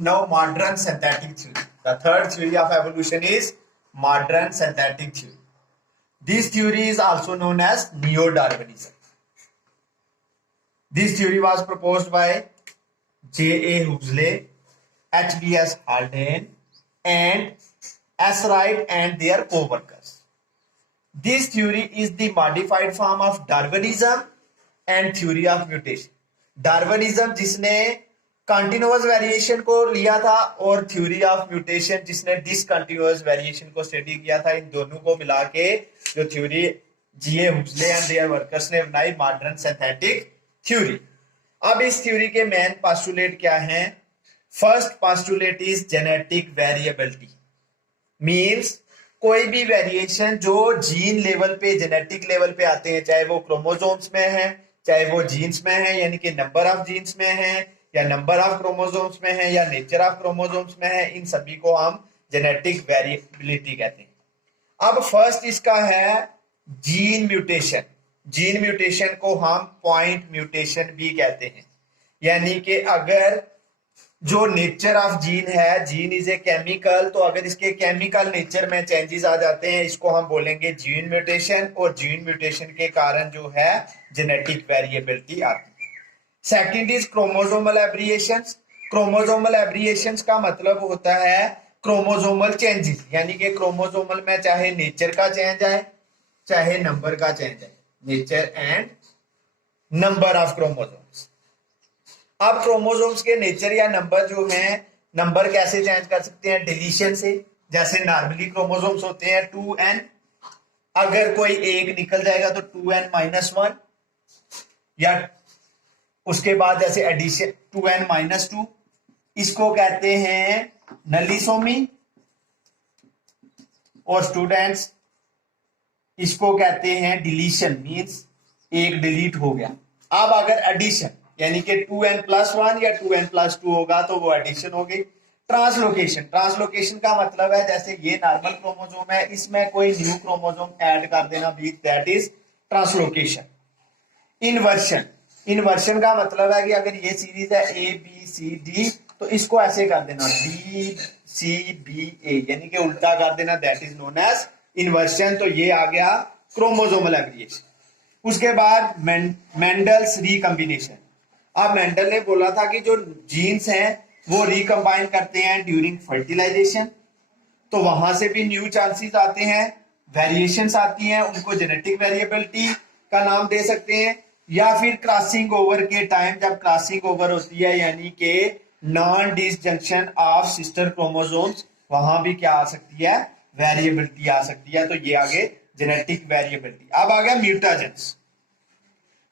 Now modern synthetic theory. The third theory of evolution is modern synthetic theory. This theory is also known as Neo-Darwinism. This theory was proposed by J.A. Huxley, H.B.S. Haldane, and S. Wright and their co-workers. This theory is the modified form of Darwinism and theory of mutation. Darwinism जिसने continuous variation को लिया था और theory of mutation जिसने discontinuous variation को study किया था, इन दोनों को मिला के जो theory J.A. Huxley and their workers ने बनाई मॉडर्न सिंथेटिक थ्योरी. अब इस थ्योरी के मेन पोस्टुलेट क्या हैं? First postulate is genetic variability. Means कोई भी वेरिएशन जो जीन लेवल पे, जेनेटिक लेवल पे आते हैं, चाहे वो क्रोमोसोम्स में है, चाहे वो जीन्स में है, यानी कि नंबर ऑफ जीन्स में है, या नंबर ऑफ क्रोमोसोम्स में है, या नेचर ऑफ क्रोमोसोम्स में है, इन सभी को हम जेनेटिक वेरिएबिलिटी कहते हैं. अब फर्स्ट इसका है जीन म्यूटेशन. जीन म्यूटेशन को हम पॉइंट म्यूटेशन भी कहते हैं. यानी कि अगर जो नेचर ऑफ जीन है, जीन इज ए केमिकल, तो अगर इसके केमिकल नेचर में चेंजेस आ जाते हैं, इसको हम बोलेंगे जीन म्यूटेशन. और जीन म्यूटेशन के कारण जो है जेनेटिक वेरिएबिलिटी आती है. Second is chromosomal aberrations. Chromosomal aberrations का मतलब होता है क्रोमोसोमल चेंजेस, यानी कि क्रोमोसोमल में चाहे नेचर का चेंज आए, चाहे नंबर का चेंज आए. Nature and number of chromosomes. अब क्रोमोसोम्स के नेचर या नंबर जो हैं, नंबर कैसे चेंज कर सकते हैं? डिलीशन से. जैसे नॉर्मली क्रोमोसोम्स होते हैं 2n, अगर कोई एक निकल जाएगा तो 2n-1, या उसके बाद जैसे एडिशन 2n-2, इसको कहते हैं नलिसोमी. और स्टूडेंट्स इसको कहते हैं डिलीशन. मींस एक डिलीट हो गया. अब अगर एडिशन यानी कि 2n+1 या 2n+2 होगा तो वो एडिशन हो गई. ट्रांसलोकेशन. ट्रांसलोकेशन का मतलब है जैसे ये नॉर्मल क्रोमोसोम है, इसमें कोई न्यू क्रोमोसोम ऐड कर देना भी, that is translocation. Inversion. Inversion का मतलब है कि अगर ये सीरीज है ABCD तो इसको ऐसे कर देना DCBA, यानी कि उल्टा कर देना, that is known as inversion. तो ये आ गया क्रोमोसोमल एग्रीगेशन. उसके बाद मेंडल्स रिकम्बिनेशन. अब मेंडल ने बोला था कि जो जीन्स हैं वो रिकम्बाइन करते हैं ड्यूरिंग फर्टिलाइजेशन, तो वहां से भी न्यू चांसेस आते हैं, वेरिएशंस आती हैं, उनको जेनेटिक वेरिएबिलिटी का नाम दे सकते हैं. या फिर क्रॉसिंग ओवर के टाइम, जब क्रॉसिंग ओवर होती है यानी कि non disjunction of sister chromosomes, वहां भी क्या आ सकती है? वेरिएबिलिटी आ सकती है. तो ये आगे जेनेटिक वेरिएबिलिटी. अब आ गया म्यूटाजेंस.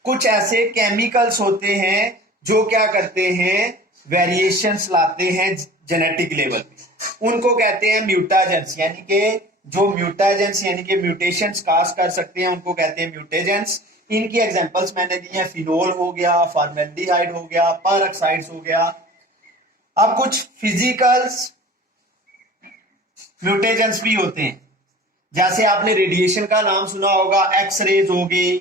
कुछ ऐसे केमिकल्स होते हैं जो क्या करते हैं? वेरिएशंस लाते हैं जेनेटिक लेवल पे, उनको कहते हैं म्यूटाजेंस. यानी कि जो म्यूटाजेंस यानी कि म्यूटेशंस काज कर सकते हैं, उनको कहते हैं म्यूटेजेंस. इनकी एग्जांपल्स मैंने दी हैं. फिनोल हो गया, फॉर्मेल्डिहाइड हो गया, परऑक्साइड्स हो गया. अब कुछ फिजिकल्स म्यूटेजेंस भी होते हैं. जैसे आपने रेडिएशन का नाम सुना होगा, एक्स रेज हो गई,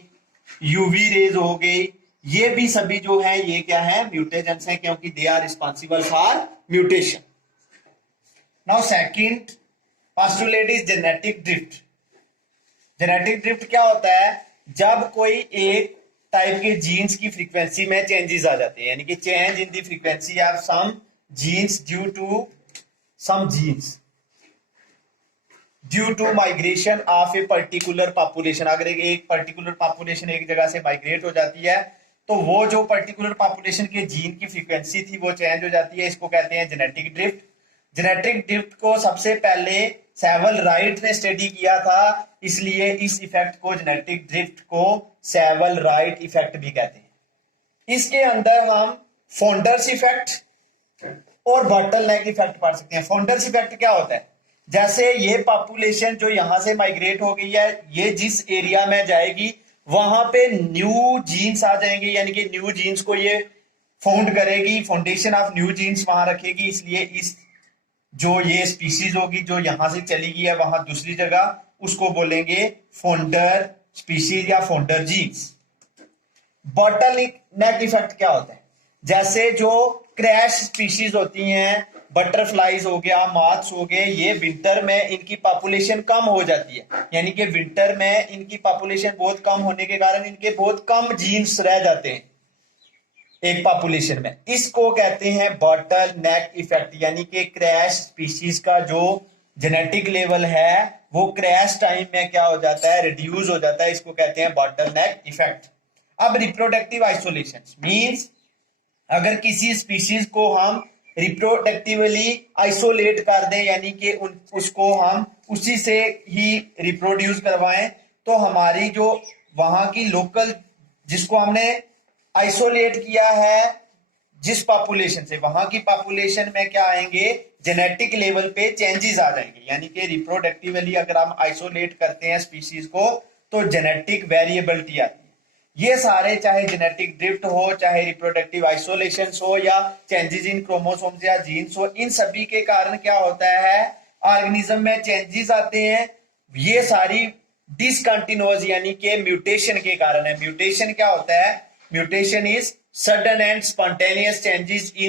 यूवी रेज हो गई. ये भी सभी जो है ये क्या है? म्यूटेजेंस है, क्योंकि they are responsible for mutation. Now second postulate is genetic drift. Genetic drift क्या होता है? जब कोई एक टाइप के जीन्स की फ्रीक्वेंसी में चेंजेस आ जाते हैं, यानी कि change in the frequency of some genes due to some genes due to migration of a particular population. अगर एक पर्टिकुलर पॉपुलेशन एक जगह से माइग्रेट हो जाती है तो वो जो पर्टिकुलर पॉपुलेशन के जीन की फ्रीक्वेंसी थी वो चेंज हो जाती है. इसको कहते हैं जेनेटिक ड्रिफ्ट. जेनेटिक ड्रिफ्ट को सबसे पहले सेवल राइट ने स्टडी किया था, इसलिए इस इफेक्ट को, जेनेटिक ड्रिफ्ट को, सेवल राइट इफेक्ट भी कहते हैं. इसके अंदर हम फोंडर्स इफेक्ट और बॉटलनेक इफेक्ट पढ़ सकते हैं. फोंडर्स इफेक्ट क्या होता है? जैसे ये पॉपुलेशन जो यहां से माइग्रेट हो गई है, ये जिस एरिया में जाएगी वहां पे न्यू जीन्स आ जाएंगे, यानी कि न्यू जीन्स को ये फाउंड करेगी, फाउंडेशन ऑफ न्यू जीन्स वहां रखेगी. इसलिए इस जो ये स्पीसीज होगी जो यहां से चली गई है वहां दूसरी जगह, उसको बोलेंगे फाउंडर स्पीसीज या फाउंडर जीन्स. बॉटलनेक इफेक्ट क्या होता है? जैसे जो क्रैश स्पीशीज होती हैं, बटरफ्लाईज हो गया, मॉथ्स हो गए, ये विंटर में इनकी पॉपुलेशन कम हो जाती है, यानी कि विंटर में इनकी पॉपुलेशन बहुत कम होने के कारण इनके बहुत कम जीन्स रह जाते हैं एक पॉपुलेशन में। इसको कहते हैं बॉटल नेक इफेक्ट, यानी कि क्रैश स्पीशीज का जो जेनेटिक लेवल है वो क्रैश टाइम में क्या हो जाता है, रिड्यूस हो जाता है। इसको कहते हैं बॉटल नेक इफेक्ट। अब रिप्रोडक्टिव आइसोलेशन मींस अगर किसी स्पीशीज को हम रिप्रोडक्टिवली आइसोलेट कर दें, यानी कि उसको हम उसी से ही रिप्रोड्यूस करवाएं, तो हमारी जो वहां की लोकल जिसको हमने आइसोलेट किया है जिस पॉपुलेशन से, वहां की पॉपुलेशन में क्या आएंगे, जेनेटिक लेवल पे चेंजेस आ जाएंगे। यानी कि रिप्रोडक्टिवली अगर हम आइसोलेट करते हैं स्पीशीज को तो जेनेटिक वेरिएबिलिटी आती है। ये सारे चाहे जेनेटिक ड्रिफ्ट हो, चाहे रिप्रोडक्टिव आइसोलेशन हो, या चेंजेस इन क्रोमोसोम्स या जीन्स हो, इन सभी के कारण क्या होता है, ऑर्गेनिज्म में चेंजेस आते हैं। ये सारी डिसकंटिन्यूअस यानी कि म्यूटेशन के कारण है। म्यूटेशन क्या होता है, mutation is sudden and spontaneous changes in